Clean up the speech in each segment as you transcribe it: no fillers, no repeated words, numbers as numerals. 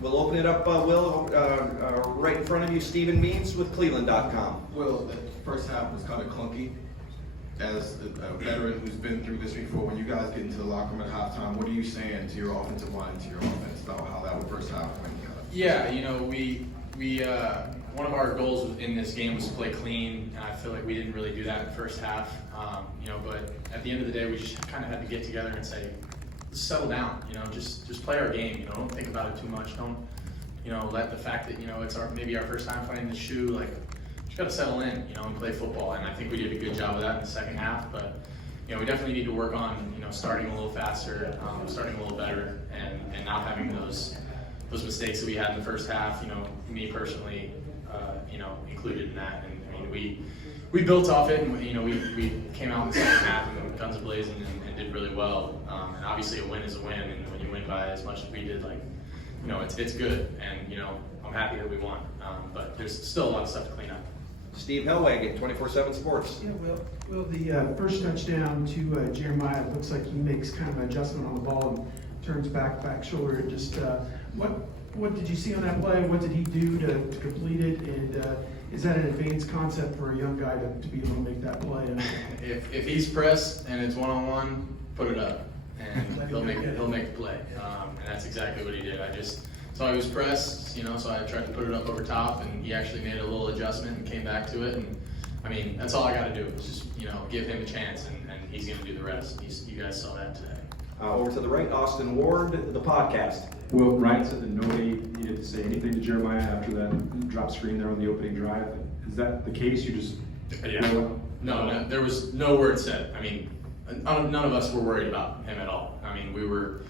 We'll open it up, Will, right in front of you, Stephen Means with Cleveland.com. Will, the first half was kind of clunky. As a veteran who's been through this before, when you guys get into the locker room at halftime, what are you saying to your offensive line, to your offense about how that first half went? Yeah, we one of our goals in this game was to play clean, and I feel like we didn't really do that in the first half. But at the end of the day, we just kind of had to get together and say, let's settle down. Just play our game. Don't think about it too much. Don't let the fact that it's maybe our first time playing the shoe, like, just got to settle in, and play football. And I think we did a good job of that in the second half. But we definitely need to work on starting a little faster, starting a little better, and not having those mistakes that we had in the first half. Me personally, included in that. And I mean, we built off it, and we came out in the second half and guns a-blazing and did really well. And obviously, a win is a win, and when you win by as much as we did, it's good. And I'm happy that we won. But there's still a lot of stuff to clean up. Steve Hellwagon, 24/7 Sports. Yeah, well, the first touchdown to Jeremiah, looks like he makes kind of an adjustment on the ball and turns back shoulder. Just what did you see on that play? What did he do to complete it? And is that an advanced concept for a young guy to be able to make that play? If he's pressed and it's one-on-one, put it up, and he'll make the play. And that's exactly what he did. I just saw he was pressed, so I tried to put it up over top, and he actually made a little adjustment and came back to it. And I mean, that's all I got to do is just give him a chance, and he's going to do the rest. You guys saw that today. Over to the right, Austin Ward, the podcast. Well, Ryan said that nobody needed to say anything to Jeremiah after that drop screen there on the opening drive. Is that the case? You just No, there was no word said. I mean, none of us were worried about him at all. I mean, we were,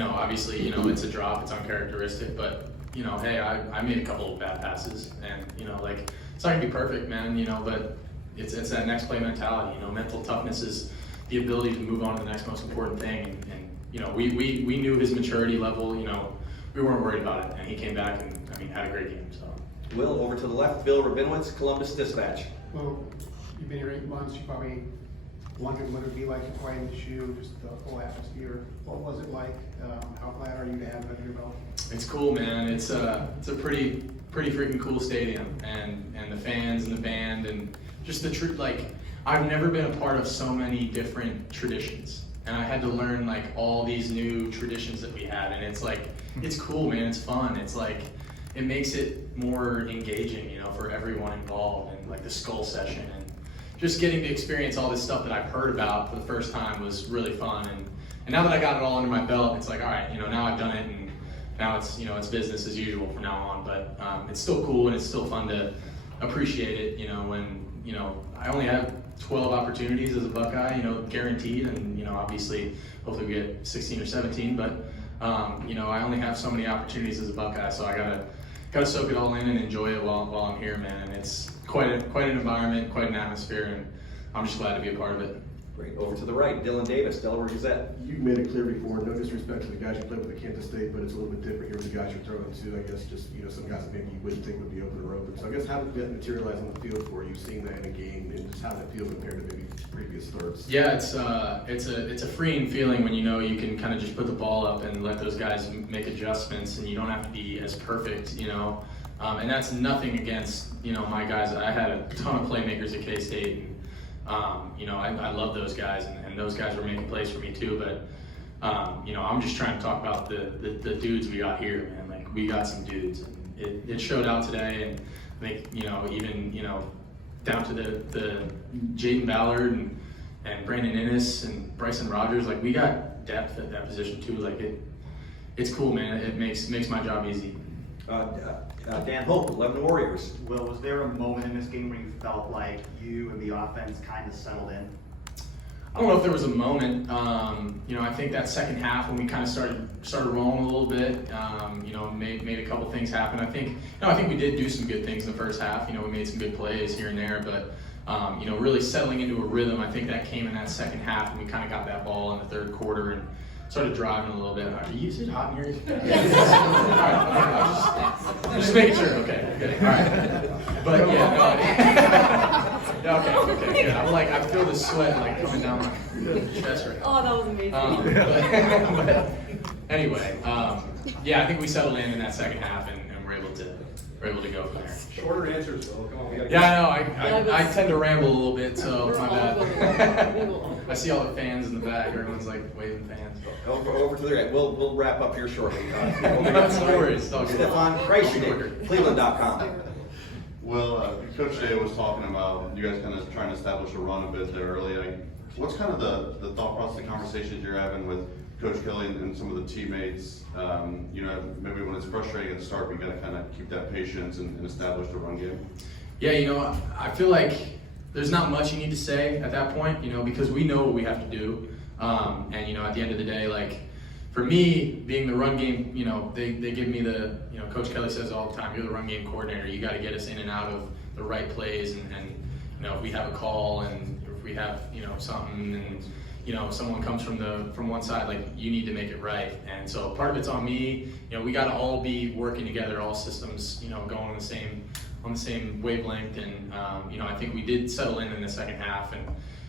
obviously, it's a drop, it's uncharacteristic, but hey, I made a couple of bad passes, and it's not gonna be perfect, man. But it's that next play mentality. Mental toughness is the ability to move on to the next most important thing, and we knew his maturity level. We weren't worried about it, and he came back and had a great game. So. Will, over to the left, Bill Rabinowitz, Columbus Dispatch. Well, you've been here 8 months. You probably wondered what it would be like to play in the shoe, just the whole atmosphere. What was it like? How glad are you to have it under your belt? It's cool, man. It's a pretty freaking cool stadium, and the fans and the band and just the truth. I've never been a part of so many different traditions, and I had to learn all these new traditions that we had, and it's cool, man. It's fun. It's it makes it more engaging, for everyone involved, and the skull session, and just getting to experience all this stuff that I've heard about for the first time was really fun. And now that I got it all under my belt, it's all right, now I've done it, and now it's it's business as usual from now on. But it's still cool, and it's still fun to appreciate it. When I only have 12 opportunities as a Buckeye, guaranteed, and obviously, hopefully we get 16 or 17. But I only have so many opportunities as a Buckeye, so I gotta soak it all in and enjoy it while I'm here, man. And it's quite an environment, quite an atmosphere, and I'm just glad to be a part of it. Great. Over to the right, Dylan Davis, Delaware Gazette. You've made it clear before, no disrespect to the guys you played with at Kansas State, but it's a little bit different here with the guys you're throwing to. I guess just, some guys that maybe you wouldn't think would be open or open. So I guess how did that materialize on the field for you, seeing that in a game, and just how does it feel compared to maybe previous starts? Yeah, it's a freeing feeling when you can kind of just put the ball up and let those guys make adjustments, and you don't have to be as perfect, and that's nothing against, my guys. I had a ton of playmakers at K-State, and I love those guys, and those guys were making plays for me too. But I'm just trying to talk about the dudes we got here, man. We got some dudes, and it showed out today. And I think even down to the Jaden Ballard and Brandon Innes and Bryson Rogers. We got depth at that position too. It's cool, man. It makes my job easy. Dan Hope, 11 Warriors. Will, was there a moment in this game where you felt like you and the offense kind of settled in? I don't know if there was a moment. I think that second half when we kind of started rolling a little bit, made a couple things happen. I think we did do some good things in the first half. We made some good plays here and there, but really settling into a rhythm. I think that came in that second half, and we kind of got that ball in the third quarter and started driving a little bit. Is it hot in here? All right, just making sure. Okay, all right. But yeah, no. Okay, good. I feel the sweat coming down my chest right now. Oh, that was amazing. But anyway, yeah, I think we settled in that second half, and we're able to go from there. Shorter answers, Phil. Come on, we gotta Yeah, I know. I tend to ramble a little bit, so my bad. I see all the fans in the back. Everyone's like waving fans. Over to the right. We'll wrap up here shortly. No worries. It's all good. Stefan Kreisnick, Cleveland.com. Well, Coach Day was talking about you guys kind of trying to establish a run a bit there early. What's kind of the thought process, the conversations you're having with Coach Kelly and some of the teammates? You know, maybe when it's frustrating at the start, we got to kind of keep that patience and establish the run game. Yeah, you know, I feel like there's not much you need to say at that point, you know, because we know what we have to do. And, you know, at the end of the day, like, for me, being the run game, you know, they give me the, you know, Coach Kelly says all the time, you're the run game coordinator. You got to get us in and out of the right plays. And, you know, if we have a call and if we have, you know, something and, you know, someone comes from one side, like, you need to make it right. And so part of it's on me. You know, we got to all be working together, all systems, you know, going on the same wavelength. And, you know, I think we did settle in the second half. And,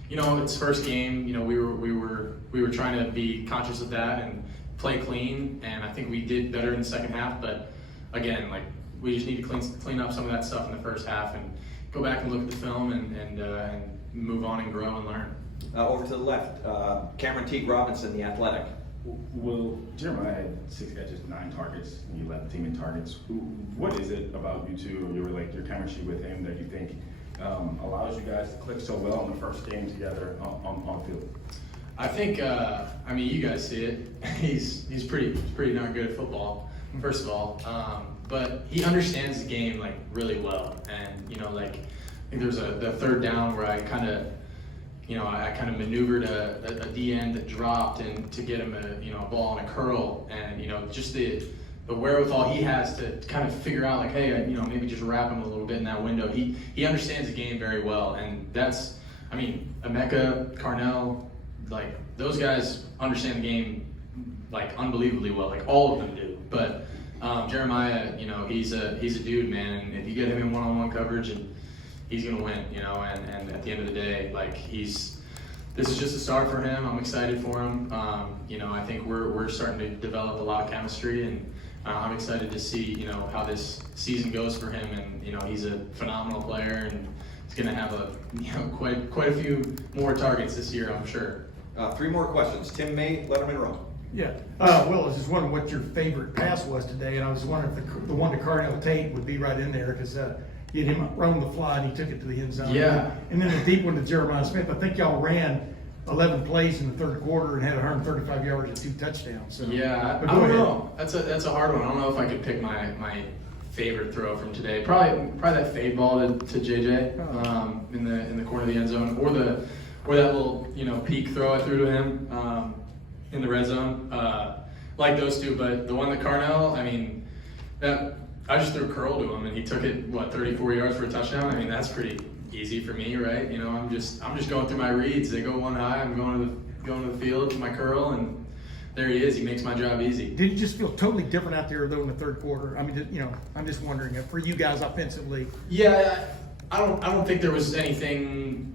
you know, it's first game. You know, we were trying to be conscious of that and play clean. And I think we did better in the second half. But again, like, we just need to clean up some of that stuff in the first half and go back and look at the film and move on and grow and learn. Over to the left, Cameron Teague Robinson, The Athletic. Well, Jeremiah had 6 catches, 9 targets, and you led the team in targets. What is it about you two, or your chemistry with him, that you think allows you guys to click so well in the first game together on field? I think, I mean, you guys see it. He's pretty darn good at football, first of all. But he understands the game, like, really well. And, you know, like, I think there was the third down where I kind of maneuvered a D end that dropped and to get him a ball on a curl, and, you know, just the wherewithal he has to kind of figure out, like, hey, you know, maybe just wrap him a little bit in that window. He understands the game very well, and that's, I mean, Emeka, Carnell, like, those guys understand the game, like, unbelievably well. Like, all of them do. But Jeremiah, you know, he's a dude, man. And if you get him in one-on-one coverage, and he's gonna win, you know. And at the end of the day, like, this is just a start for him. I'm excited for him. You know, I think we're starting to develop a lot of chemistry, and I'm excited to see, you know, how this season goes for him. And, you know, he's a phenomenal player, and he's gonna have quite a few more targets this year, I'm sure. 3 more questions. Tim May, Letterman Row. Yeah. Will, I was just wondering what your favorite pass was today, and I was wondering if the one to Cardinal Tate would be right in there, because he had him run the fly and he took it to the end zone. Yeah. And then the deep one to Jeremiah Smith. I think y'all ran 11 plays in the third quarter and had 135 yards and 2 touchdowns. So. Yeah, But I go don't ahead. know. That's a hard one. I don't know if I could pick my favorite throw from today. Probably that fade ball to JJ in the corner of the end zone, or that little, you know, peak throw I threw to him in the red zone. Like those two, but the one that Carnell, I mean, that I just threw a curl to him and he took it 34 yards for a touchdown. I mean, that's pretty easy for me, right? You know, I'm just going through my reads. They go one high. I'm going to the field to my curl, and there he is. He makes my job easy. Did you just feel totally different out there though in the third quarter? I mean, you know, I'm just wondering for you guys offensively. Yeah, I don't think there was anything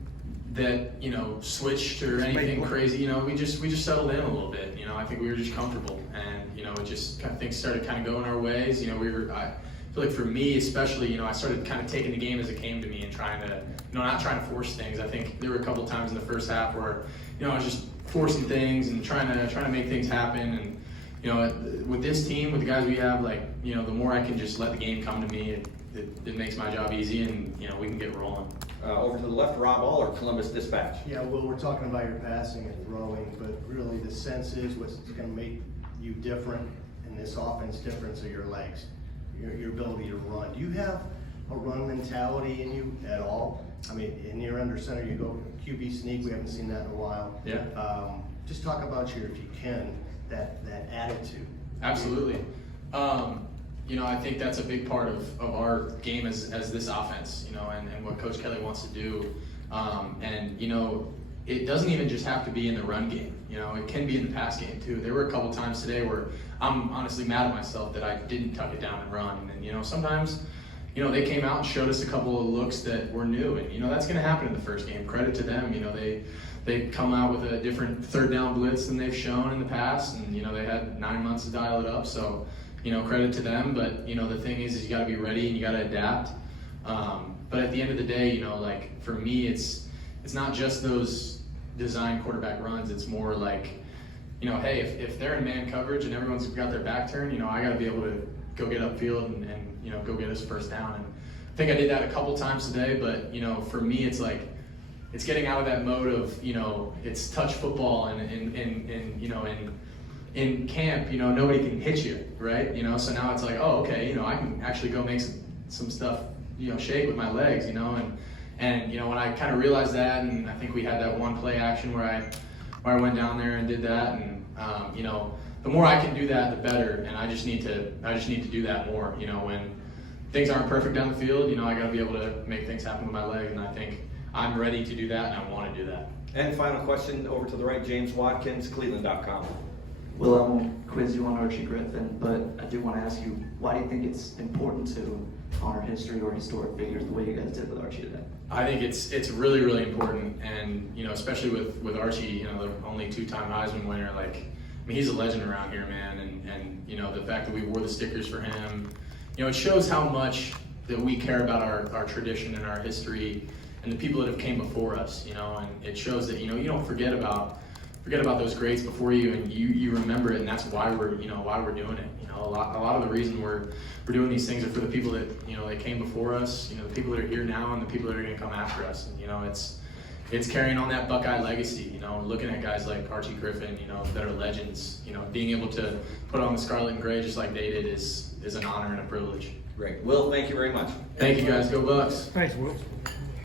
that, you know, switched or anything crazy. You know, we just settled in a little bit. You know, I think we were just comfortable, and, you know, it just kind of things started kind of going our ways. You know, I feel like for me especially, you know, I started kind of taking the game as it came to me and trying to, you know, not trying to force things. I think there were a couple times in the first half where, you know, I was just forcing things and trying to make things happen. And, you know, with this team, with the guys we have, like, you know, the more I can just let the game come to me, it makes my job easy, and, you know, we can get rolling. Over to the left, Rob Aller, Columbus Dispatch. Yeah, Will, we're talking about your passing and throwing, but really the sense is what's going to make you different in this offense difference are your legs, your ability to run. Do you have a run mentality in you at all? I mean, in your under center, you go QB sneak. We haven't seen that in a while. Yeah. Just talk about if you can, that attitude. Absolutely. You know, I think that's a big part of our game as this offense, you know, and what Coach Kelly wants to do. And, you know, it doesn't even just have to be in the run game. You know, it can be in the pass game too. There were a couple times today where I'm honestly mad at myself that I didn't tuck it down and run. And, you know, sometimes, you know, they came out and showed us a couple of looks that were new. And, you know, that's going to happen in the first game. Credit to them. You know, they they come out with a different third down blitz than they've shown in the past, and you know they had 9 months to dial it up. So, you know, credit to them. But you know, the thing is you got to be ready and you got to adapt. But at the end of the day, you know, like for me, it's not just those design quarterback runs. It's more like, you know, hey, if they're in man coverage and everyone's got their back turned, you know, I got to be able to go get upfield and you know, go get us first down. And I think I did that a couple times today. But you know, for me, it's like, it's getting out of that mode of, you know, it's touch football and you know, in camp, you know, nobody can hit you, right? You know, so now it's like, oh, okay, you know, I can actually go make some stuff, you know, shake with my legs, you know, and you know, when I kind of realized that, and I think we had that one play action where I went down there and did that, and you know, the more I can do that, the better, and I just need to do that more, you know, when things aren't perfect down the field, you know, I got to be able to make things happen with my legs, and I think I'm ready to do that, and I want to do that. And final question over to the right, James Watkins, Cleveland.com. Well, I won't quiz you on Archie Griffin, but I do want to ask you, why do you think it's important to honor history or historic figures the way you guys did with Archie today? I think it's really, really important, and you know, especially with Archie, you know, the only 2-time Heisman winner, like, I mean, he's a legend around here, man, and you know, the fact that we wore the stickers for him, you know, it shows how much that we care about our tradition and our history and the people that have came before us, you know, and it shows that, you know, you don't forget about those greats before you, and you remember it, and that's why we're doing it. You know, a lot of the reason we're doing these things are for the people that, you know, they came before us, you know, the people that are here now and the people that are going to come after us. And you know, it's carrying on that Buckeye legacy, you know, looking at guys like Archie Griffin, you know, that are legends, you know, being able to put on the scarlet and gray just like they did is an honor and a privilege. Great. Will, thank you very much. Thank you guys, go Bucks. Thanks, Will.